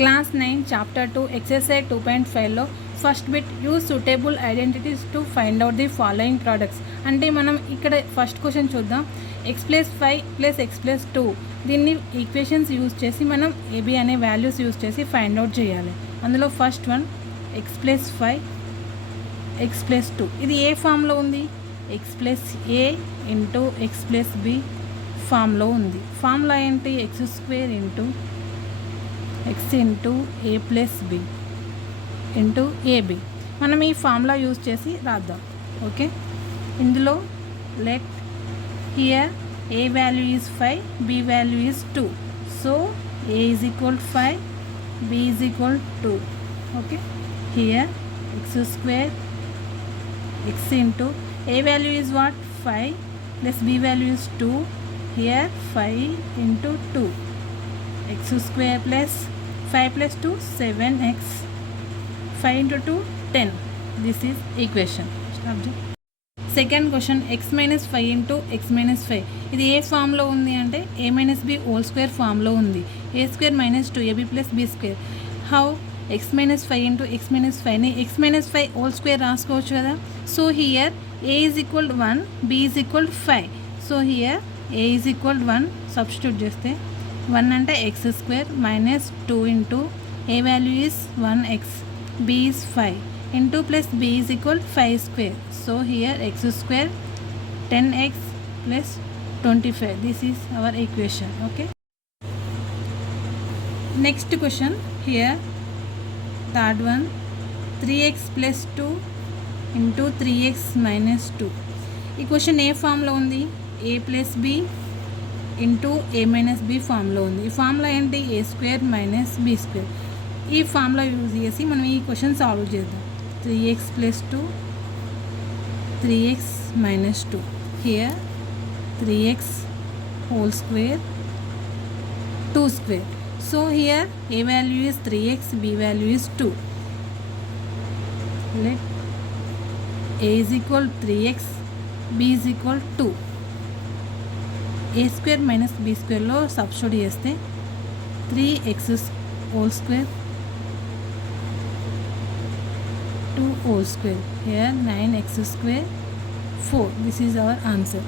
Class 9 Chapter 2 Exercise 2.5లో first bit use suitable identities to find out the following products. అంటే మనం ఇక్కడ first question చూద్దాం. x+5+x+2 దీన్ని ఈక్వేషన్స్ యూజ్ చేసి మనం ఏబి అనే వాల్యూస్ యూజ్ చేసి ఫైండ్ అవుట్ చేయాలి. అందులో ఫస్ట్ వన్ x+5 x+2 ఇది ఏ ఫామ్లో ఉంది? x+a ఇంటూ x+b ఫామ్లో ఉంది. ఫామ్లో ఏంటి? x² x into a plus b into AB. మనం ఈ ఫార్ములా యూజ్ చేసి రాద్దాం. ఓకే, ఇందులో let here a value is 5, b value is 2. So a is equal 5, b is equal 2. Okay, here x² x into a value is what 5 plus b value is 2. Here 5 into 2 x² plus 5 plus 2 7x 5 into 2 10. This is equation. Second question x minus 5 into x minus 5 ఇది ఏ ఫామ్లో ఉంది అంటే a minus b whole square ఫామ్లో ఉంది. a² minus 2ab plus b². How x minus 5 into x minus 5ని x minus 5 whole square రాసుకోవచ్చు కదా. So here a is equal 1, b is equal 5. So here a is equal 1 సబ్స్టిట్యూట్ చేస్తే 1 అంటే x² minus 2 into a value is 1x, b is 5 into plus b is equal 5². So here x² 10x plus 25. This is our equation. Okay, next question here, third one 3x plus 2 into 3x minus 2. ఈ క్వశ్చన్ ఏ ఫామ్లో ఉంది? a plus b into a minus B ఫామ్లో ఉంది. ఈ ఫామ్లో ఏంటి? a² minus b². ఈ ఫామ్లో యూజ్ చేసి మనం ఈ క్వశ్చన్ సాల్వ్ చేద్దాం. 3x plus 2 3x minus 2. Here 3x whole square 2². So here a value is 3x, b value is 2. Let a is equal 3x, b is equal 2. a² minus b²లో substitute చేస్తే 3x whole square 2 whole square. Here 9x² 4. This is our answer.